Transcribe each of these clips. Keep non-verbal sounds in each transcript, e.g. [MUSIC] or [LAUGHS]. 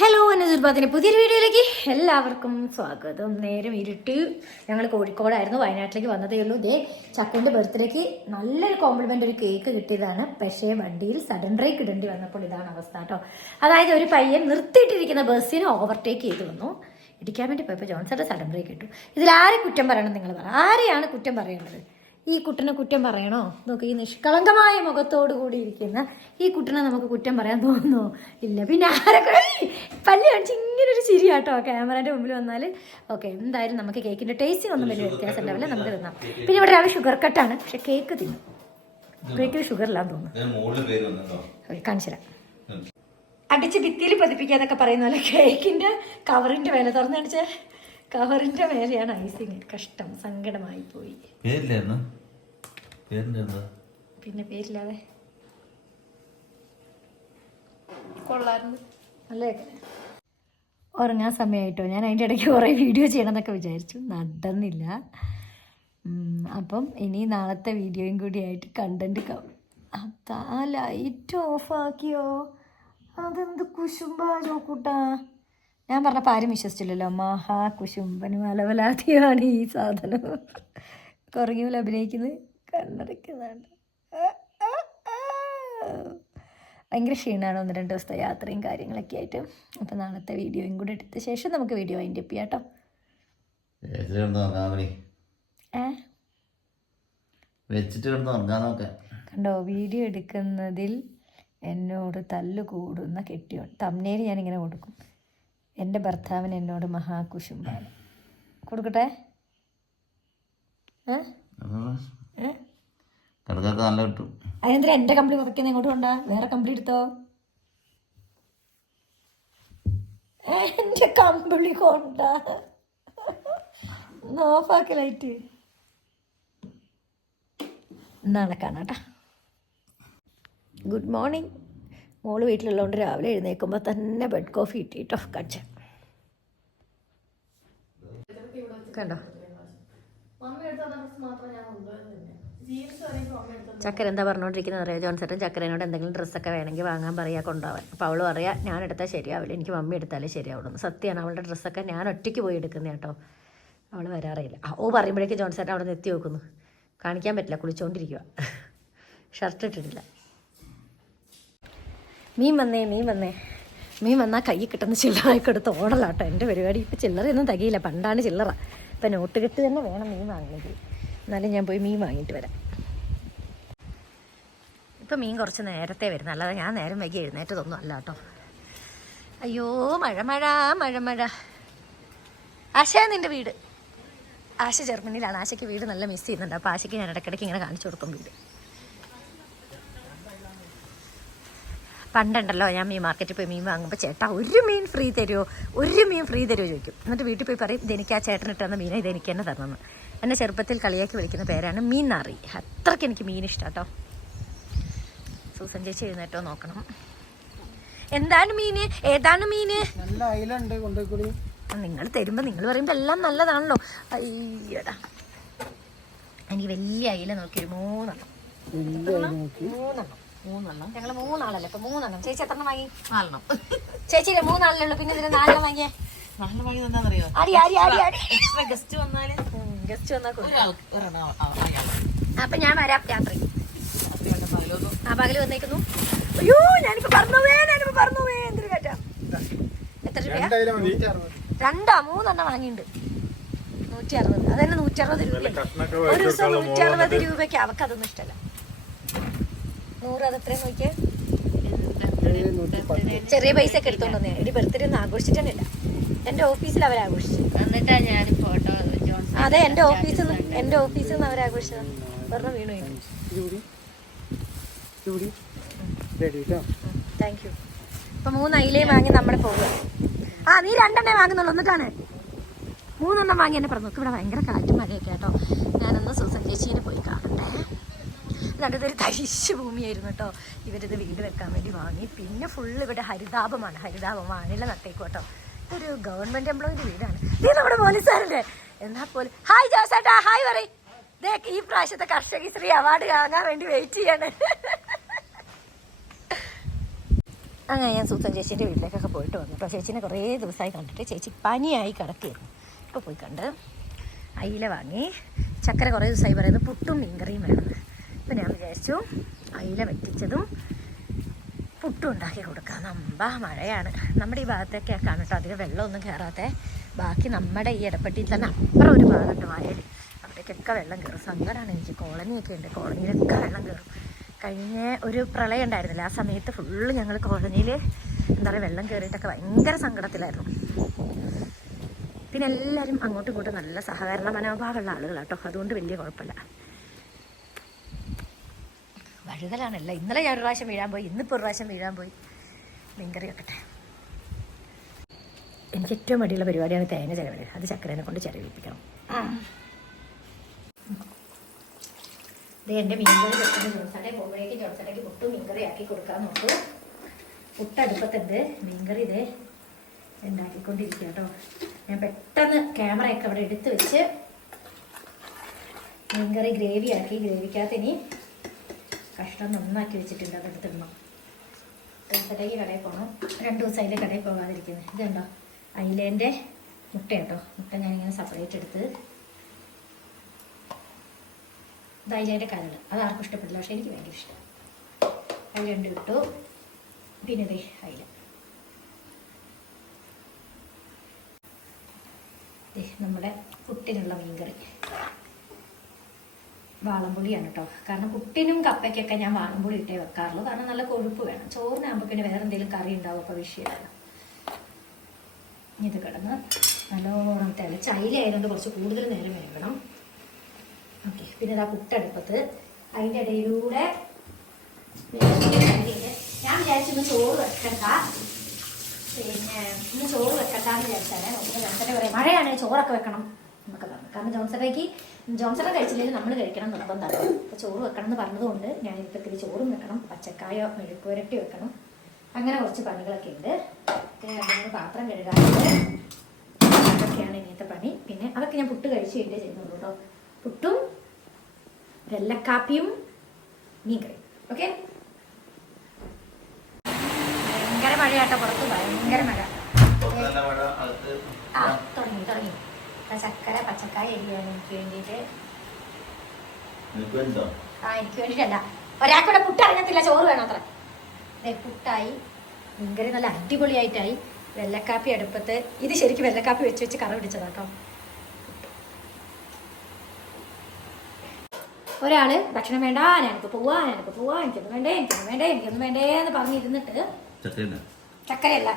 Hello അനുദുർബാദിന്റെ പുതിയൊരു വീഡിയോയിലേക്ക് എല്ലാവർക്കും സ്വാഗതം. നേരം ഇരുട്ട്. ഞങ്ങൾ കോഴിക്കോടായിരുന്നു വയനാട്ടിലേക്ക് വന്നതേ ഉള്ളൂ. ഇതേ ചക്കന്റെ ബർത്ത്ഡേക്ക് നല്ലൊരു കോംപ്ലിമെന്റ് ഒരു കേക്ക് കിട്ടിയതാണ്. പക്ഷേ വണ്ടിയിൽ സഡൻ ബ്രേക്ക് ഇടേണ്ടി വന്നപ്പോൾ ഇതാണ് അവസ്ഥ കേട്ടോ. അതായത് ഒരു പയ്യൻ നിർത്തിയിട്ടിരിക്കുന്ന ബസ്സിനെ ഓവർടേക്ക് ചെയ്തു വന്നു. ഇടിക്കാൻ വേണ്ടി പോയപ്പോൾ ജോൺസന്റെ സഡൻ ബ്രേക്ക് ഇട്ടു. ഇതിൽ ആരെ കുറ്റം പറയണം നിങ്ങൾ പറ? ആരെയാണ് കുറ്റം പറയേണ്ടത്? ഈ കുട്ടനെ കുറ്റം പറയണോ? നോക്ക് ഈ നിഷ്കളങ്കമായ മുഖത്തോടു കൂടി ഇരിക്കുന്ന ഈ കുട്ടനെ നമുക്ക് കുറ്റം പറയാൻ തോന്നുന്നു? ഇല്ല. പിന്നെ ആരൊക്കെ പല്ല് കാണിച്ച് ഇങ്ങനെ ഒരു ചിരി കേട്ടോ ക്യാമറേന്റെ മുമ്പിൽ വന്നാൽ ഓക്കെ എന്തായാലും നമുക്ക് കേക്കിന്റെ ടേസ്റ്റിന് ഒന്നും വലിയ വ്യത്യാസം ഉണ്ടാവില്ല. നമുക്ക് തിന്നാം. പിന്നെ ഇവിടെ രാവിലെ ഷുഗർ കട്ടാണ് പക്ഷെ കേക്ക് തിന്നും. കേക്കിൽ ഷുഗർ ഇല്ലാന്ന് തോന്നുന്നു. കാണിച്ചു തരാം. അടിച്ച് ഭിത്തിയിൽ പതിപ്പിക്കാന്നൊക്കെ പറയുന്ന പോലെ കേക്കിന്റെ കവറിന്റെ വില തുറന്നു കാണിച്ചേ. കവറിന്റെ മേലെയാണ് ഐസിങ് കഷ്ടം. സങ്കടമായി പോയി പിന്നെ പേരില്ലാതെ. കൊള്ളായിരുന്നു അല്ലേ ഉറങ്ങാൻ സമയമായിട്ടോ ഞാൻ അതിന്റെ ഇടയ്ക്ക് കുറേ വീഡിയോ ചെയ്യണമെന്നൊക്കെ വിചാരിച്ചു. നടന്നില്ല. അപ്പം ഇനി നാളത്തെ വീഡിയോയും കൂടി ആയിട്ട് കണ്ടന്റ് ആ ലൈറ്റ് ഓഫാക്കിയോ അതെന്ത് കുശുമ്പാ ചോക്കൂട്ടാ ഞാൻ പറഞ്ഞപ്പോൾ ആരും വിശ്വസിച്ചില്ലല്ലോ. മഹാ കുശുംബനും അലവലാതിയാണ് ഈ സാധനം. കുറങ്ങിയിൽ അഭിനയിക്കുന്നത്. കണ്ണടയ്ക്കുന്നുണ്ട്. ഭയങ്കര ക്ഷീണമാണ് ഒന്ന് രണ്ട് ദിവസത്തെ യാത്രയും കാര്യങ്ങളൊക്കെ ആയിട്ട്. അപ്പം നാളത്തെ വീഡിയോയും കൂടെ എടുത്ത ശേഷം നമുക്ക് വീഡിയോ അതിന്റെ ചെയ്യാം കേട്ടോ. കണ്ടോ വീഡിയോ എടുക്കുന്നതിൽ എന്നോട് തല്ല് കൂടുന്ന കെട്ടിയോ തമ്മനേര് ഞാനിങ്ങനെ കൊടുക്കും. എന്റെ ഭർത്താവിന് എന്നോട് മഹാകുശുംബാണ്. കൊടുക്കട്ടെ? ഏ? ഏ? കിടക്കൊക്കെ നല്ല കിട്ടും. അതിനെന്തിനാ എന്റെ കമ്പിളി കുറയ്ക്കുന്ന ഇങ്ങോട്ട് കൊണ്ടാ. വേറെ കമ്പിളി എടുത്തോ? എന്റെ കമ്പിളി കൊണ്ടാ. ഓഫാക്കി ലൈറ്റ്. നാളെ കാണാം ഗുഡ് മോർണിംഗ് മോൾ വീട്ടിലുള്ളതുകൊണ്ട് രാവിലെ എഴുന്നേൽക്കുമ്പോൾ തന്നെ ബെഡ് കോഫി ഇട്ടിട്ടോ കച്ച കണ്ടോ? ചക്കര എന്താ പറഞ്ഞുകൊണ്ടിരിക്കുന്നത് അറിയാം? ജോൺസേട്ടൻ ചക്കരനോട് എന്തെങ്കിലും ഡ്രസ്സൊക്കെ വേണമെങ്കിൽ വാങ്ങാൻ പറയാ കൊണ്ടുപോകാൻ അപ്പോൾ അവൾ പറയാ ഞാൻ എടുത്താൽ ശരിയാവില്ല. എനിക്ക് മമ്മി എടുത്താലേ ശരിയാവുള്ളൂ. സത്യമാണ് അവളുടെ ഡ്രസ്സൊക്കെ ഞാൻ ഒറ്റയ്ക്ക് പോയി എടുക്കുന്നത് കേട്ടോ. അവൾ വരാറില്ല. ഓ പറയുമ്പോഴേക്കും ജോൺസേട്ടൻ അവിടെ നിന്ന് എത്തി നോക്കുന്നു. കാണിക്കാൻ പറ്റില്ല കുളിച്ചുകൊണ്ടിരിക്കുക ഷർട്ട് ഇട്ടിട്ടില്ല. മീൻ വന്നേ മീൻ വന്നേ. മീൻ വന്നാൽ കൈ കിട്ടുന്ന ചില്ലറയൊക്കെ കൊടുത്ത് ഓടലാട്ടോ. എന്റെ പരിപാടി ഇപ്പം ചില്ലറയൊന്നും തികയില്ല. പണ്ടാണ് ചില്ലറ. ഇപ്പം നോട്ട് കെട്ട് തന്നെ വേണം മീൻ വാങ്ങണമെങ്കിൽ എന്നാലും ഞാൻ പോയി മീൻ വാങ്ങിയിട്ട് വരാം. ഇപ്പം മീൻ കുറച്ച് നേരത്തെ വരുന്നത് അല്ലാതെ ഞാൻ നേരം വൈകി എഴുന്നേറ്റതൊന്നും അല്ല കേട്ടോ. അയ്യോ മഴ മഴ മഴ മഴ. ആശ നിന്റെ വീട്. ആശ ജർമ്മനിയിലാണ്. ആശയ്ക്ക് വീട് നല്ല മിസ് ചെയ്യുന്നുണ്ട്. അപ്പോൾ ആശയ്ക്ക് ഞാൻ ഇടയ്ക്കിടയ്ക്ക് ഇങ്ങനെ കാണിച്ചു കൊടുക്കും വീട്. പണ്ടുണ്ടല്ലോ ഞാൻ മീൻ മാർക്കറ്റിൽ പോയി മീൻ വാങ്ങുമ്പോൾ ചേട്ടാ ഒരു മീൻ ഫ്രീ തരുമോ ഒരു മീൻ ഫ്രീ തരുമോ ചോദിക്കും. എന്നിട്ട് വീട്ടിൽ പോയി പറയും ഇതെനിക്ക് ആ ചേട്ടൻ തന്ന മീനെ ഇതെനിക്ക് തന്നെ തരണമെന്ന് എന്നെ ചെറുപ്പത്തിൽ കളിയാക്കി വിളിക്കുന്ന പേരാണ് മീൻ നാറി അത്രയ്ക്ക് എനിക്ക് മീൻ ഇഷ്ടാട്ടോ. കേട്ടോ സൂസൻ ചേച്ചി എഴുന്നേറ്റോ നോക്കണം. എന്താണ് മീന്? ഏതാണ് മീന്? നല്ല അയിലുണ്ട് നിങ്ങൾ തരുമ്പോൾ നിങ്ങൾ പറയുമ്പോൾ എല്ലാം നല്ലതാണല്ലോ. അയ്യടാ. എനിക്ക് വലിയ അയില നോക്കി ഒരു മൂന്നെണ്ണം. മൂന്നെണ്ണം? മൂന്നെണ്ണം. ഞങ്ങൾ മൂന്നാളല്ലേ? ഇപ്പൊ മൂന്നെണ്ണം. ചേച്ചി എത്ര വാങ്ങി? നാലെണ്ണം. ചേച്ചിയില്ലേ മൂന്നാളല്ലേ ഉള്ളൂ. പിന്നെ ഇതിന് നാലെണ്ണം വാങ്ങിയേ? നല്ല വാങ്ങി എന്താണെന്നറിയോ അടി അടി അടി അടി എക്സ്ട്രാ ഗസ്റ്റ് വന്നാൽ ഗസ്റ്റ് വന്നാൽ അപ്പൊ ഞാൻ വരാം രാത്രി. ആ പകൽ വന്നേക്കുന്നു. അയ്യോ ഞാനിപ്പോ പറഞ്ഞു പോവേ ഞാനിപ്പോ പറഞ്ഞു പോവേ എന്തൊരു കാറ്റാ. എത്ര രൂപ രണ്ടോ മൂന്നെണ്ണം വാങ്ങിയിട്ടുണ്ട്. നൂറ്റി അറുപത് അതന്നെ നൂറ്റി അറുപത് രൂപ ഒരു ദിവസം നൂറ്റി അറുപത് രൂപയ്ക്ക് അവക്ക് അതൊന്നും ഇഷ്ടമല്ല നൂറ് അത് എത്രയും നോക്കിയേ? ഏഴ് നൂറ്റി പത്ത് ചെറിയ പൈസ ഒക്കെ എടുത്തോണ്ട് വന്നേ. എടി ബർത്ത്ഡേ ഒന്നും ആഘോഷിച്ചിട്ടില്ല എന്റെ ഓഫീസിൽ അവർ ആഘോഷിച്ചു എന്നിട്ടാ ഞാൻ ഫോട്ടോ അതെ എന്റെ ഓഫീസിൽ നിന്ന് എന്റെ ഓഫീസിൽ നിന്ന് അവർ ആഘോഷിച്ചത്. വെറുതെ വീണു താങ്ക് യു ഇപ്പൊ മൂന്ന് അയിലയും വാങ്ങി നമ്മൾ പോകുക ആ നീ രണ്ടെണ്ണേ വാങ്ങുന്നുള്ളൂ. എന്നിട്ടാണ് മൂന്നെണ്ണം വാങ്ങി എന്നെ പറഞ്ഞു ഇവിടെ ഭയങ്കര കാറ്റും മഴയൊക്കെ കേട്ടോ ഞാനൊന്ന് സൂസൻ ചേച്ചീനെ പോയി കാണട്ടെ. നല്ലതൊരു ഒരു തരിശ് ഭൂമിയായിരുന്നു കേട്ടോ ഇവരിത് വീട് വെക്കാൻ വേണ്ടി വാങ്ങി. പിന്നെ ഫുള്ള് ഇവിടെ ഹരിതാപമാണ്. ഹരിതാപം വാനില നട്ടേക്കും ഇതൊരു ഗവൺമെന്റ് എംപ്ലോയിന്റെ വീടാണ്. നീ നമ്മുടെ പോലീസുകാരല്ലേ എന്നാ പോലും. ഹായ് ജോസേട്ടാ ഹായ് പറ ഈ പ്രാവശ്യത്തെ കർഷകശ്രീ അവാർഡ് വാങ്ങാൻ വേണ്ടി വെയിറ്റ് ചെയ്യാണ്. അങ്ങനെ ഞാൻ സൂസൻ ചേച്ചീന്റെ വീട്ടിലേക്കൊക്കെ പോയിട്ട് വന്നു കേട്ടോ. ചേച്ചീനെ കുറേ ദിവസമായി കണ്ടിട്ട് ചേച്ചി പനിയായി കിടക്കുകയായിരുന്നു. ഇപ്പോൾ പോയി കണ്ട് അയില വാങ്ങി. ചക്കര കുറേ ദിവസമായി പറയുന്നത് പുട്ടും മീൻകറിയും വേണം അപ്പം ഞാൻ വിചാരിച്ചു അയില വറ്റിച്ചതും പുട്ടും ഉണ്ടാക്കി കൊടുക്കാം. നമ്പ മഴയാണ്. നമ്മുടെ ഈ ഭാഗത്തൊക്കെ ആക്കാൻ കേട്ടോ. അധികം വെള്ളമൊന്നും കയറാത്ത ബാക്കി നമ്മുടെ ഈ ഇടപ്പെട്ടിയിൽ തന്നെ അപ്പുറം ഒരു ഭാഗമുണ്ട് വയൽ അവിടേക്കൊക്കെ വെള്ളം കയറും. സങ്കടമാണ് എനിക്ക്. കോളനിയൊക്കെ ഉണ്ട്. കോളനിയിലൊക്കെ വെള്ളം കയറും. കഴിഞ്ഞ ഒരു പ്രളയം ഉണ്ടായിരുന്നില്ല. ആ സമയത്ത് ഫുള്ള് ഞങ്ങൾ കോളനിയിൽ എന്താ പറയുക വെള്ളം കയറിയിട്ടൊക്കെ ഭയങ്കര സങ്കടത്തിലായിരുന്നു. പിന്നെ എല്ലാവരും അങ്ങോട്ടും ഇങ്ങോട്ടും നല്ല സഹകരണ മനോഭാവമുള്ള ആളുകളാട്ടോ അതുകൊണ്ട് വലിയ കുഴപ്പമില്ല. വഴുതലാണല്ല ഇന്നലെ ഞാൻ ഒരു പ്രാവശ്യം വീഴാൻ പോയി. ഇന്നിപ്പോൾ ഒരു പ്രാവശ്യം വീഴാൻ പോയി. മീൻകറി വെക്കട്ടെ. എനിക്ക് ഏറ്റവും മടിയുള്ള പരിപാടിയാണ് തേങ്ങ ചിലവൽ അത് ചക്കരേനെ കൊണ്ട് ചിലവിപ്പിക്കണം ഇത് എന്റെ മീൻകറി വെക്കുന്ന ജോൺസടെ പോകുമ്പോഴേക്ക് ജോൺസടേക്ക് പുട്ട് മീൻകറി ആക്കി കൊടുക്കാൻ നോക്കൂ. പുട്ട് അടുപ്പത്തുണ്ട് മീൻകറി ഇതേ ഉണ്ടാക്കിക്കൊണ്ടിരിക്കുക കേട്ടോ. ഞാൻ പെട്ടെന്ന് ക്യാമറയൊക്കെ അവിടെ എടുത്ത് വെച്ച് മീൻകറി ഗ്രേവി ആക്കി ഗ്രേവിക്കകത്ത് ഇനി കഷ്ണം നന്നാക്കി വെച്ചിട്ടുണ്ട് അതെടുത്തിടണം ദിവസത്തേക്ക് കടയിൽ പോകണം രണ്ട് ദിവസം അതിലെ കടയിൽ പോകാതിരിക്കുന്നത് ഇതുണ്ടോ അയിലേന്റെ മുട്ട കേട്ടോ. മുട്ട ഞാനിങ്ങനെ സെപ്പറേറ്റ് എടുത്ത് ഇത് അയിലേന്റെ കരട് അത് ആർക്കും ഇഷ്ടപ്പെടില്ല. പക്ഷേ എനിക്ക് ഭയങ്കര ഇഷ്ടം അതിൽ രണ്ട് ഇട്ടു. പിന്നെ ഇതേ അയില. നമ്മുടെ പുട്ടിനുള്ള മീൻകറി. വാളംപുളിയാണ് കേട്ടോ കാരണം പുട്ടിനും കപ്പയ്ക്കൊക്കെ ഞാൻ വാളംപുളി ഇട്ടേ വെക്കാറുള്ളൂ. കാരണം നല്ല കൊഴുപ്പ് വേണം. ചോറിനാകുമ്പോൾ പിന്നെ വേറെ എന്തെങ്കിലും കറി ഉണ്ടാവും അപ്പോൾ വിഷയമല്ല ഇത് കിടന്ന് നല്ലോണം തിളച്ച് അയിലായതുകൊണ്ട് കുറച്ച് കൂടുതൽ നേരം വേണം. ഓക്കെ. പിന്നെ ഇതാ പുട്ടടുപ്പത്ത്. അതിന്റെ ഇടയിലൂടെ ഞാൻ വിചാരിച്ചിന്ന് ചോറ് വെക്കണ്ട. പിന്നെ ഇന്ന് ചോറ് വെക്കണ്ടെന്ന് വിചാരിച്ചാലേ നോക്കുമ്പോൾ ജോൺസറെ പറയാം. മഴയാണ് ചോറൊക്കെ വെക്കണം. എന്നൊക്കെ പറഞ്ഞു. കാരണം ജോൺസറേക്ക് ജോൺസറെ കഴിച്ചില്ലെങ്കിൽ നമ്മൾ കഴിക്കണം നിർബന്ധമാണ്. അപ്പോൾ ചോറ് വെക്കണം എന്ന് പറഞ്ഞതുകൊണ്ട് ഞാൻ ഇപ്പത്തിരി ചോറും വെക്കണം പച്ചക്കായോ മെഴുക്കുരട്ടി വെക്കണം അങ്ങനെ കുറച്ച് പണികളൊക്കെ ഉണ്ട്. പിന്നെ രണ്ട് മൂന്ന് പാത്രം കഴുകാറുണ്ട് അതൊക്കെയാണ് പണി. പിന്നെ അതൊക്കെ ഞാൻ പുട്ട് കഴിച്ച് കഴിഞ്ഞേ ചെയ്യുന്നുള്ളൂ കേട്ടോ. പുട്ടും വെള്ളക്കാപ്പിയും മീൻകറി. ഓക്കെ? ഭയങ്കര മഴയാട്ടോ പുറത്ത്. ഭയങ്കര മഴ. തുടങ്ങി തുടങ്ങി. ചക്കര പച്ചക്കായ എരിയാണ് എനിക്ക് വേണ്ടിയിട്ട്. നിനക്ക് വേണ്ടോ ആ എനിക്ക് വേണ്ടിയിട്ടല്ല. ഒരാൾക്കൂടെ പുട്ട് അറിഞ്ഞത്തില്ല ചോറ് വേണം അത്ര. പുട്ടായി. മീൻകറി നല്ല അടിപൊളിയായിട്ടായി. വെള്ളക്കാപ്പി അടുപ്പത്ത്. ഇത് ശരിക്കും വെള്ളക്കാപ്പി വെച്ച് വെച്ച് കറ പിടിച്ചതാട്ടോ. ഒരാൾ ഭക്ഷണം വേണ്ട ഞാനിപ്പോ പോവാ ഞാനിപ്പോ പോവാ എനിക്കൊന്നും വേണ്ടേ എനിക്കൊന്നും വേണ്ടേ എനിക്കൊന്നും വേണ്ടേ എന്ന് പറഞ്ഞിരുന്നിട്ട് ചക്കരയല്ല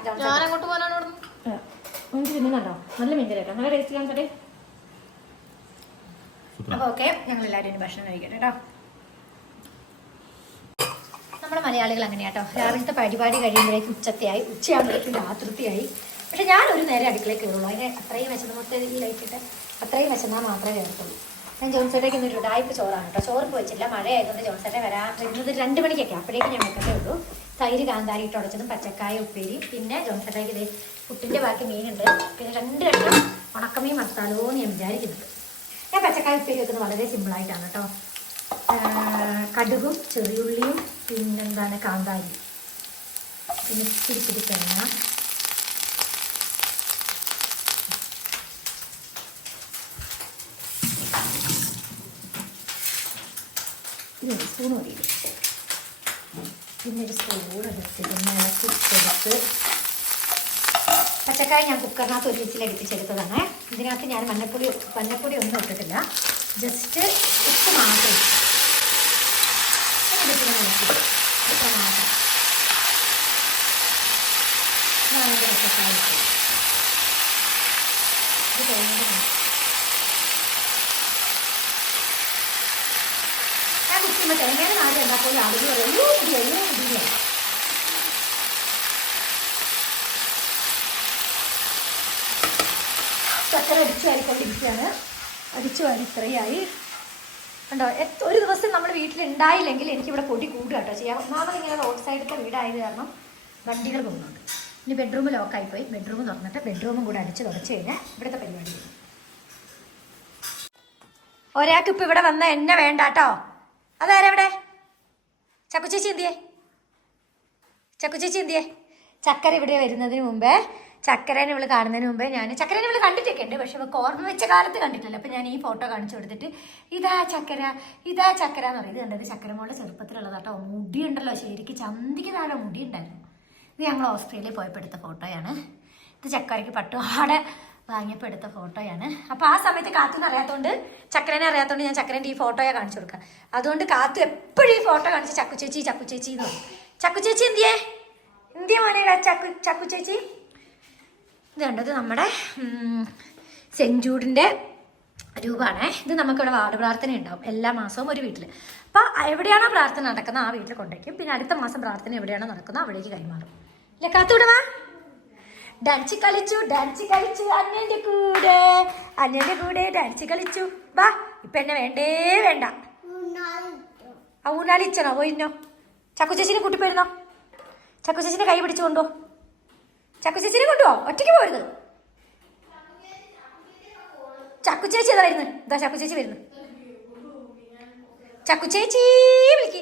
എനിക്ക് തിന്നുന്നുണ്ടോ? നല്ല മീൻ കേട്ടോ നല്ല ടേസ്റ്റ് കാണിച്ചോട്ടെ അപ്പോൾ ഓക്കെ ഞങ്ങൾ എല്ലാവരും ഭക്ഷണം കഴിക്കട്ടെ കേട്ടോ നമ്മുടെ മലയാളികൾ അങ്ങനെയാട്ടോ. രാവിലത്തെ പരിപാടി കഴിയുമ്പോഴേക്കും ഉച്ചത്തെയായി ഉച്ചയാകുമ്പോഴേക്കും രാത്രിത്തെയായി. പക്ഷെ ഞാൻ ഒരു നേരെ അടുക്കളയിൽ കയറുള്ളൂ. അതിന് അത്രയും വിശന്ന് മൊത്തം ഈ ലൈറ്റിട്ട് അത്രയും വിശന്നാൽ മാത്രമേ കയറത്തുള്ളൂ ഞാൻ ജോൺസേട്ടേക്ക് ഇന്നൊരു ഉടായ്പ ചോറാണ് കേട്ടോ ചോറ് പോയിച്ചില്ല മഴ ആയതുകൊണ്ട് ജോൺസേട്ടെ വരാൻ വരുന്നത് രണ്ട് മണിക്കൊക്കെ അപ്പോഴേക്കും ഞാൻ വെക്കത്തേ ഉള്ളൂ. തൈര് കാന്താരി ഇട്ട് ഉടച്ചതും പച്ചക്കായ ഉപ്പേരി പിന്നെ ജോൺസേട്ടേക്ക് ഇത് പുട്ടിന്റെ ബാക്കി മീനുണ്ട്. പിന്നെ രണ്ട് രണ്ടും ഉണക്കമീൻ മസാലോ എന്ന് ഞാൻ വിചാരിക്കുന്നുണ്ട്. ഞാൻ പച്ചക്കായ ഉപ്പേരി വെക്കുന്നത് വളരെ സിമ്പിളായിട്ടാണ് കേട്ടോ കടുകും ചെറിയുള്ളിയും പിന്നെന്താണ് കാന്താരി. പിന്നെ ഇച്ചിരി ഇച്ചിരി തേങ്ങ. ഇത് ഒരു സ്പൂൺ മതി പിന്നെ ഒരു സ്പൂൺ പിന്നെ ഇളക്കി കൊടുത്ത് പച്ചക്കായ ഞാൻ കുക്കറിനകത്ത് ഒരു വിസിലടിപ്പിച്ചെടുത്തതാണ് ഇതിനകത്ത് ഞാൻ മഞ്ഞപ്പൊടി മഞ്ഞപ്പൊടി ഒന്നും ഇട്ടിട്ടില്ല. ജസ്റ്റ് ഉപ്പ് മാത്രം ഒരു ഉപ്പ് മാത്രം. പച്ചക്കായ. ഇത് ഞാൻ കുടിക്കുമ്പോൾ തേങ്ങയുടെ നാട് ഉണ്ടാക്കുമ്പോൾ ആളുകൾ പറയും "അയ്യോ, ഇത് അയ്യോ ചക്കര അടിച്ചു വാരിക്കൊണ്ടിരിക്കുകയാണ് അടിച്ചു വാരി ഇത്രയായി. കണ്ടോ ഒരു ദിവസം നമ്മൾ വീട്ടിലുണ്ടായില്ലെങ്കിൽ എനിക്കിവിടെ പൊടി കൂടുക കേട്ടോ ചെയ്യാം. ഒന്നാമത് ഇങ്ങനെ റോഡ് സൈഡിലത്തെ വീടായത് കാരണം വണ്ടികൾ പോകുന്നുണ്ട്. ഇനി ബെഡ്റൂം ലോക്കായി പോയി. ബെഡ്റൂം തുറന്നിട്ട് ബെഡ്റൂമും കൂടെ അടിച്ച് തുടച്ച് കഴിഞ്ഞാൽ ഇവിടുത്തെ പരിപാടി. ഒരാൾക്ക് ഇപ്പം ഇവിടെ വന്ന എന്നെ വേണ്ട കേട്ടോ. അതാരവിടെ ചക്കുച്ചേച്ചി എന്തിയേ? ചക്കുച്ചേച്ചി എന്തിയേ? ചക്കര ഇവിടെ വരുന്നതിന് മുമ്പേ ചക്കരനെ ഇവൾ കാണുന്നതിന് മുമ്പേ ഞാൻ ചക്കരേനെ ഇവൾ കണ്ടിട്ടൊക്കെ ഉണ്ട് പക്ഷെ ഇവൾക്ക് ഓർമ്മ വെച്ച കാലത്ത് കണ്ടിട്ടില്ല. അപ്പൊ ഞാൻ ഈ ഫോട്ടോ കാണിച്ചു കൊടുത്തിട്ട് ഇതാ ചക്കര ഇതാ ചക്കര എന്ന് പറയുന്നത് കണ്ടത് ചക്കരമോളുടെ ചെറുപ്പത്തിലുള്ളതാട്ടോ മുടി ഉണ്ടല്ലോ ശരിക്കും ചന്തിക്ക് താഴെ മുടി ഉണ്ടായിരുന്നു ഇത് ഞങ്ങൾ ഓസ്ട്രേലിയയിൽ പോയപ്പോൾ എടുത്ത ഫോട്ടോയാണ് ഇത് ചക്കരയ്ക്ക് പട്ടുപാടെ വാങ്ങിയപ്പോൾ എടുത്ത ഫോട്ടോയാണ് അപ്പോൾ ആ സമയത്ത് കാത്തുനിന്ന് അറിയാത്തതുകൊണ്ട് ചക്കരനെ അറിയാത്തതുകൊണ്ട് ഞാൻ ചക്കരന്റെ ഈ ഫോട്ടോയെ കാണിച്ചു കൊടുക്കാം. അതുകൊണ്ട് കാത്തു എപ്പോഴും ഈ ഫോട്ടോ കാണിച്ച് ചക്കു ചേച്ചി ചക്കു ചേച്ചി എന്ന് ചക്കു ചേച്ചി എന്തിയേ? എന്തിയ മോനെ ചക്കു ചക്കു ചേച്ചി? ഇത് കണ്ടത് നമ്മുടെ ഉം, സെന്റ് ജൂഡിന്റെ രൂപമാണേ. ഇത് നമുക്കിവിടെ വാർഡ് പ്രാർത്ഥന ഉണ്ടാവും. എല്ലാ മാസവും ഒരു വീട്ടിൽ അപ്പോൾ എവിടെയാണോ പ്രാർത്ഥന നടക്കുന്നത് ആ വീട്ടിൽ കൊണ്ടുവയ്ക്കും പിന്നെ അടുത്ത മാസം പ്രാർത്ഥന എവിടെയാണോ നടക്കുന്നത് അവിടേക്ക് കൈമാറും. ഇല്ല കാത്തുവിടവാ. ഡാൻസ് കളിച്ചു ഡാൻസ് കളിച്ചു അന്നേന്റെ കൂടെ. അന്നേന്റെ കൂടെ ഡാൻസ് കളിച്ചു. വാ ഇപ്പം എന്നെ വേണ്ടേ വേണ്ട. ആ ഊനാലിച്ചണോ ചക്കുചേച്ചിനെ ചക്കു ചേച്ചിനെ കൂട്ടി പോയിരുന്നോ ചക്കു കൈ പിടിച്ചു കൊണ്ടോ ചക്കു ചേച്ചിനെ കൊണ്ടുപോ ഒറ്റയ്ക്ക് പോരുത്. ചക്കു ചേച്ചി വരുന്നു? ഇതാ ചക്കു ചേച്ചി വരുന്നു. ചക്കു ചേച്ചി വിളിക്ക്.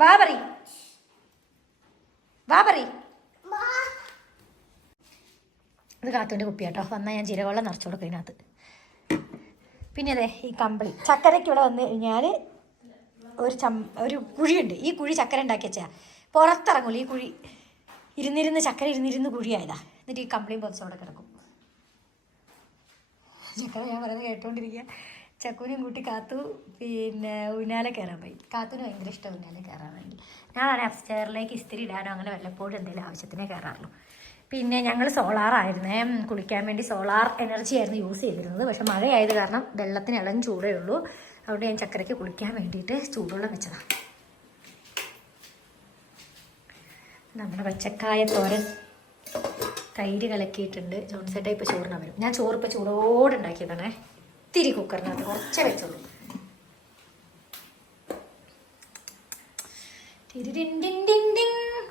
വാ പറ വാ പറ ഇത് കാത്തുവിന്റെ കുപ്പിയാട്ടോ. വന്നാൽ ഞാൻ ജീരകവെള്ളം നിറച്ചു കൊടുക്കും ഇതിനകത്ത്. പിന്നെ അതെ ഈ കമ്പിളി. ചക്കരയ്ക്ക് ഇവിടെ വന്ന് കഴിഞ്ഞാൽ ഒരു ചം ഒരു കുഴിയുണ്ട്. ഈ കുഴി ചക്കര ഉണ്ടാക്കി വെച്ചാൽ പുറത്തിറങ്ങൂല ഈ കുഴി. ഇരുന്നിരുന്ന് ചക്കര ഇരുന്നിരുന്ന് കുഴിയായതാ. എന്നിട്ട് ഈ കമ്പിളിയും പൊതിച്ചവിടെ കിടക്കും. ചക്കര ഞാൻ പറയുന്നത് കേട്ടോണ്ടിരിക്കുക ചക്കൂനും കൂട്ടി കാത്തു. പിന്നെ ഊഞ്ഞാലെ കയറാൻ പോയി. കാത്തുന് ഭയങ്കര ഇഷ്ടം ഊഞ്ഞാലെ കയറാൻ വേണ്ടി. ഞാനാണ് അപ്സ്റ്റെയറിലേക്ക് ഇസ്തിരി ഇടാനോ അങ്ങനെ വല്ലപ്പോഴും എന്തെങ്കിലും ആവശ്യത്തിനേ കയറാറുള്ളൂ. പിന്നെ ഞങ്ങൾ സോളാർ ആയിരുന്നേ. കുളിക്കാൻ വേണ്ടി സോളാർ എനർജി ആയിരുന്നു യൂസ് ചെയ്തിരുന്നത്. പക്ഷെ മഴയായത് കാരണം വെള്ളത്തിന് ഇളം ചൂടേ ഉള്ളൂ. അതുകൊണ്ട് ഞാൻ ചക്കരയ്ക്ക് കുളിക്കാൻ വേണ്ടിയിട്ട് ചൂടുവെള്ളം വെച്ചതാണ് നമ്മുടെ പച്ചക്കായ തോരൻ തൈര് കലക്കിയിട്ടുണ്ട്. ജോൺസേട്ടാ ഇപ്പോൾ ചോറിനാണ് വരും. ഞാൻ ചോറ് ഇപ്പോൾ ചൂടോടെ ഉണ്ടാക്കിയതാണേ ഇത്തിരി കുക്കറിനകത്ത് കുറച്ചേ വെച്ചുള്ളൂ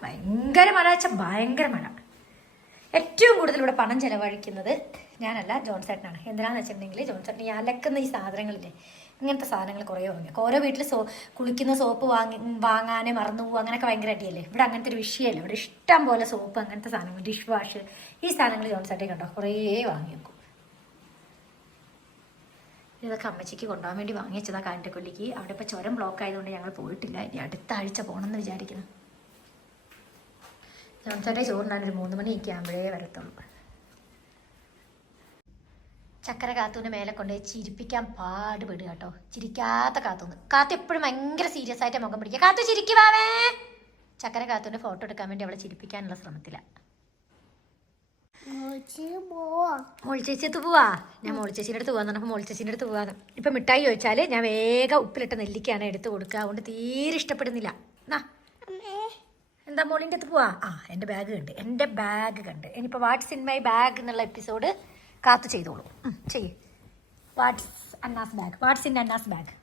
ഭയങ്കര മഴ വെച്ചാൽ ഭയങ്കര മഴ. ഏറ്റവും കൂടുതൽ ഇവിടെ പണം ചെലവഴിക്കുന്നത് ഞാനല്ല ജോൺസേട്ടനാണ്. എന്തിനാന്ന് വെച്ചിട്ടുണ്ടെങ്കിൽ ജോൺസേട്ടൻ ഈ അലക്കുന്ന ഈ സാധനങ്ങളില്ലേ ഇങ്ങനത്തെ സാധനങ്ങൾ കുറേ വാങ്ങി. ഓരോ വീട്ടിൽ സോ കുളിക്കുന്ന സോപ്പ് വാങ്ങി വാങ്ങാനേ മറന്നു പോകും അങ്ങനെയൊക്കെ ഭയങ്കര അടിയല്ലേ? ഇവിടെ അങ്ങനത്തെ ഒരു വിഷയമല്ല ഇവിടെ ഇഷ്ടം പോലെ സോപ്പ് അങ്ങനത്തെ സാധനങ്ങൾ ഡിഷ് വാഷ് ഈ സാധനങ്ങൾ ജോൺസായിട്ട് കണ്ടോ കുറേ വാങ്ങി വെക്കും. ഇതൊക്കെ അമ്മച്ചിക്ക് കൊണ്ടുപോകാൻ വേണ്ടി വാങ്ങിച്ചതാ കാഞ്ഞിരക്കൊല്ലിക്ക് അവിടെ ഇപ്പോൾ ചുരം ബ്ലോക്ക് ആയതുകൊണ്ട് ഞങ്ങൾ പോയിട്ടില്ല. ഇനി അടുത്ത ആഴ്ച പോകണമെന്ന് വിചാരിക്കുന്നു. ജോൺസന്റെ ചോറിനാണ് ഒരു മൂന്ന് മണിയൊക്കെ ആകുമ്പോഴേ വരത്തുള്ളൂ. ചക്കര കാത്തൂന് മേലെ കൊണ്ടുപോയി ചിരിപ്പിക്കാൻ പാടുപെടുക കേട്ടോ. ചിരിക്കാത്ത കാത്തൂന്ന്. കാത്തു എപ്പോഴും ഭയങ്കര സീരിയസ് ആയിട്ട് മുഖം പിടിക്കുക. കാത്തു ചിരിക്കുവാവേ ചക്കര കാത്തൂന്റെ ഫോട്ടോ എടുക്കാൻ വേണ്ടി അവളെ ചിരിപ്പിക്കാനുള്ള ശ്രമത്തില. മോൾ ചേച്ചിയത്ത് പോവാ. ഞാൻ മോൾ ചേച്ചീന്റെ അടുത്ത് പോവാന്ന് പറഞ്ഞപ്പോൾ മോൾ ചേച്ചീന്റെ അടുത്ത് പോവാന്ന്. ഇപ്പം മിഠായി ചോദിച്ചാൽ ഞാൻ വേഗം ഉപ്പിലിട്ട നെല്ലിക്കാണ് എടുത്ത് കൊടുക്കുക. അതുകൊണ്ട് തീരെ ഇഷ്ടപ്പെടുന്നില്ല. എന്നാ എന്താ മോളിന്റെ അടുത്ത് പോവാ? ആ എന്റെ ബാഗ് കണ്ട്. എന്റെ ബാഗ് കണ്ട്. ഇനിയിപ്പോൾ വാട്ട്സ് ഇൻ മൈ ബാഗ് എന്നുള്ള എപ്പിസോഡ് കാത്തു ചെയ്തോളൂ. ചെയ്യേ. What's Anna's bag what's in Anna's bag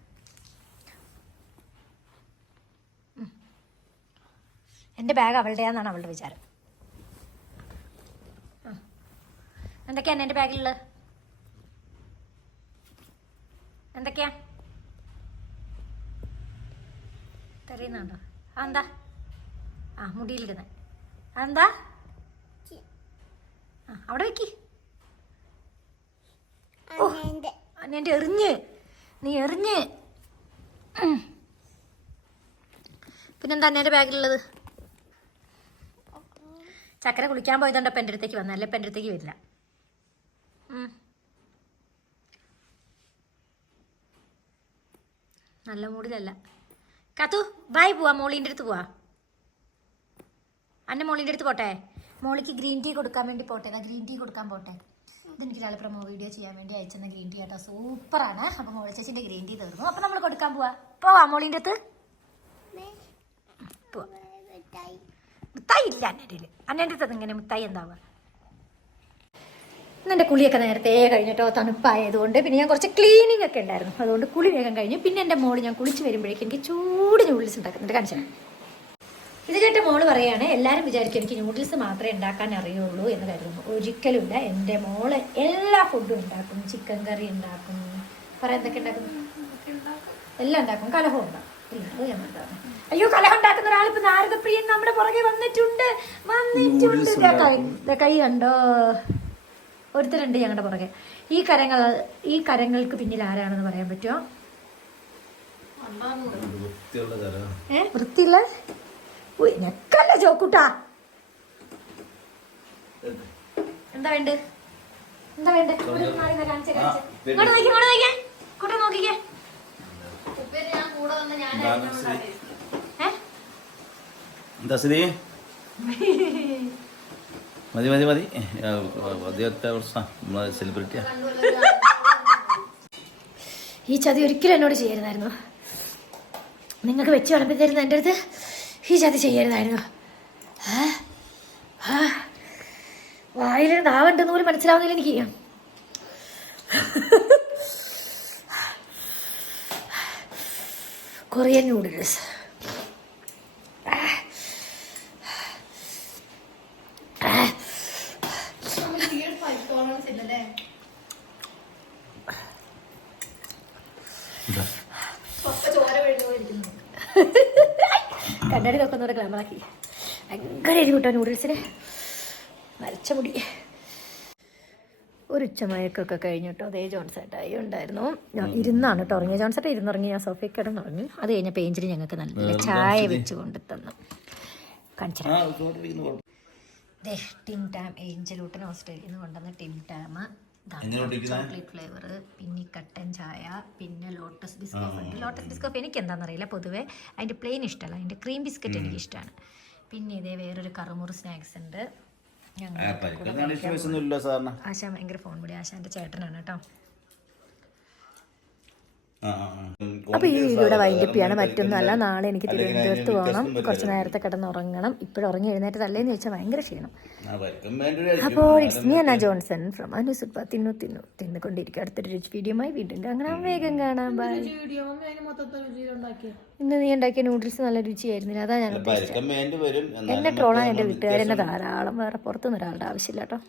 എന്റെ ബാഗ് അവളുടെയാന്നാണ് അവളുടെ വിചാരം. എന്തൊക്കെയാണ് എന്റെ ബാഗിലുള്ളത് എന്തൊക്കെയാ? തെരയുന്നുണ്ടോ ആ എന്താ? ആ മുടിയിലിരുന്ന് അതെന്താ ആ അവിടെ വെക്കി. ഓ അന്നെ എറിഞ്ഞ്. നീ എറിഞ്ഞ്. പിന്നെന്താ അന്നേന്റെ ബാഗിലുള്ളത്? ചക്കര കുളിക്കാൻ പോയതുകൊണ്ട് അപ്പം എന്റെ അടുത്തേക്ക് വന്ന അല്ലെ എന്റെ അടുത്തേക്ക് വരില്ല. നല്ല മൂടിലല്ല. കത്തു ബായ് പോവാ. മോളിന്റെ അടുത്ത് പോവാ. അന്നെ മോളിന്റെ അടുത്ത് പോട്ടെ. മോളിക്ക് ഗ്രീൻ ടീ കൊടുക്കാൻ വേണ്ടി പോട്ടെ. ഗ്രീൻ ടീ കൊടുക്കാൻ പോട്ടെ. ഇതെനിക്ക് ഒരാൾ പ്രമോ വീഡിയോ ചെയ്യാൻ വേണ്ടി അയച്ചെന്ന ഗ്രീൻ ടീ കേട്ടോ. സൂപ്പറാണ്. അപ്പോൾ മോളി ചേച്ചിന്റെ ഗ്രീൻ ടീ തീർന്നു. അപ്പോൾ നമ്മൾ കൊടുക്കാൻ പോവാ. പോവാ മോളിന്റെ അടുത്ത് മിഠായി. ഇല്ല അന്നെ അടുത്ത് അന്നെ അടുത്ത് ഇങ്ങനെ മുത്തായി എന്താവുക എന്റെ കുളിയൊക്കെ നേരത്തെ കഴിഞ്ഞിട്ടോ തണുപ്പായതുകൊണ്ട്. പിന്നെ ഞാൻ കുറച്ച് ക്ലീനിങ് ഒക്കെ ഉണ്ടായിരുന്നു. അതുകൊണ്ട് കുളി വേഗം കഴിഞ്ഞു. പിന്നെ എന്റെ മോൾ ഞാൻ കുളിച്ച് വരുമ്പോഴേക്കും എനിക്ക് ചൂട് നൂഡിൽസ് ഉണ്ടാക്കുന്നുണ്ട്. കാണിച്ചാൽ ഇത് കേട്ട മോൾ പറയാണ് എല്ലാവരും വിചാരിക്കും എനിക്ക് നൂഡിൽസ് മാത്രമേ ഉണ്ടാക്കാൻ അറിയുള്ളൂ എന്ന് കരുതുന്നു ഒരിക്കലുമില്ല. എന്റെ മോൾ എല്ലാ ഫുഡും ഉണ്ടാക്കും. ചിക്കൻ കറി ഉണ്ടാക്കും. പറയാൻ എന്തൊക്കെ ഉണ്ടാക്കും? എല്ലാം ഉണ്ടാക്കും. കലഹം ഉണ്ടാക്കും. ഉണ്ടാക്കും. അയ്യോ കലഹം ഉണ്ടാക്കുന്ന ഒരാളിപ്പോ നാരദപ്രിയൻ നമ്മുടെ പുറകെ വന്നിട്ടുണ്ട്. വന്നിട്ടുണ്ട്. ദേ കൈ ദേ കൈ കണ്ടോ? ഒരുത്തരുണ്ട് ഞങ്ങളുടെ പുറകെ. ഈ കരങ്ങൾ ഈ കരങ്ങൾക്ക് പിന്നിൽ ആരാണെന്ന് പറയാൻ പറ്റുമോ വൃത്തിയുള്ള? ഞെക്കല്ല ചോക്കൂട്ടാ. എന്താ വേണ്ട? എന്താ വേണ്ട? ഇവിടെ മാറി നിന്നെ കാണിച്ചേ, കാണിച്ചേ. ഇങ്ങോട്ട് നോക്കിക്കേ, ഇങ്ങോട്ട് നോക്കിക്കേ. ഇങ്ങോട്ട് നോക്കിക്കേ. ഉപ്പേരി ഞാൻ കൂടെ വന്ന് ഞാൻ എന്താണ് ശ്രീ? എന്താ സ്ഥിതി? മതി മതി മതി. അദ്ദേഹത്തെ നമ്മളെ സെലിബ്രിറ്റിയാ ഈ ചതി ഒരിക്കലും എന്നോട് ചെയ്യരുതായിരുന്നു നിങ്ങൾക്ക് വെച്ച് വിളമ്പി തരുന്ന എന്റെ അടുത്ത്? ഈ ചതി ചെയ്യരുതായിരുന്നു ആ? വായിൽ നാവുണ്ടെന്ന് പോലും മനസ്സിലാവുന്നില്ല എനിക്ക്. Korean noodles. ചോര വീഴുന്നു പോയിരിക്കുന്നു. [LAUGHS] കണ്ണാടി നോക്കുന്നവരെ ഗ്ലാമറാക്കി ഭയങ്കര എരിവിട്ടോ നൂഡിൽസിന് വരച്ച മുടി. ഒരു ഉച്ചമയക്കൊക്കെ കഴിഞ്ഞു കേട്ടോ അതേ ജോൺസേട്ടായി ഉണ്ടായിരുന്നു. ഇരുന്നാണ് കേട്ടോ ഉറങ്ങിയ ജോൺസേട്ട ഇരുന്നുറങ്ങി ഞാൻ സോഫയിൽ കിടന്നുറങ്ങി. അത് കഴിഞ്ഞ പേഞ്ചിന് ഞങ്ങൾക്ക് നല്ല ചായ വെച്ച് കൊണ്ട് തന്നു കാണിച്ചു ആ ചോദിക്കുന്നു ദേ ടിം ടാം ഏഞ്ചലൂട്ടൻ ഓസ്ട്രേലിയയിൽ നിന്ന് കൊണ്ടുവന്ന ടിം ടാം. എങ്ങനെ ഒട്ടിക്കുന്നെ? ചോക്ലേറ്റ് ഫ്ലേവർ പിന്നെ കട്ടൻ ചായ പിന്നെ ലോട്ടസ് ബിസ്കോഫ് ഉണ്ട്. ലോട്ടസ് ബിസ്കോഫ് എനിക്ക് എന്താണെന്നറിയില്ല പൊതുവേ അതിന്റെ പ്ലെയിൻ ഇഷ്ടമല്ല അതിന്റെ ക്രീം ബിസ്ക്കറ്റ് എനിക്ക് ഇഷ്ടമാണ് പിന്നെ ഇതേ വേറൊരു കറുമുറി സ്നാക്സ് ഉണ്ട്. ഞങ്ങൾ ആശാൻ ഭയങ്കര ഫോൺ വിളി. ആശാന്റെ ചേട്ടനാണ് കേട്ടോ. അപ്പോൾ ഈ വീഡിയോയുടെ വൈൻഡപ്പ് ചെയ്യാണ് മറ്റൊന്നുമല്ല അല്ലെങ്കിൽ നാളെ എനിക്ക് തിരുവനന്തപുരത്ത് പോകണം. കുറച്ച് നേരത്തെ കിടന്ന് ഉറങ്ങണം. ഇപ്പോഴും ഉറങ്ങി എഴുന്നേറ്റ് തല്ലേന്ന് ചോദിച്ചാൽ ഭയങ്കര ക്ഷീണം. അപ്പോൾ it's me Anna Johnson from അനുസുപ്പ തിന്നു തിന്നു തിന്നുകൊണ്ടിരിക്കും അടുത്തൊരു രുചി വീഡിയോമായി വീണ്ടും അങ്ങനെ വേഗം കാണാം. ബൈ വീഡിയോ മമ്മി അതിന് മൊത്തത്തിൽ രുചിയിലുണ്ടാക്കിയ ഇന്ന് നീ ഉണ്ടാക്കിയ നൂഡിൽസ് നല്ല രുചിയായിരുന്നില്ല. അതാ ഞാൻ എന്നെ ട്രോളാൻ എന്റെ വീട്ടുകാരെന്നെ ധാരാളം. വേറെ പുറത്തുനിന്ന് ഒരാളുടെ ആവശ്യമില്ല കേട്ടോ.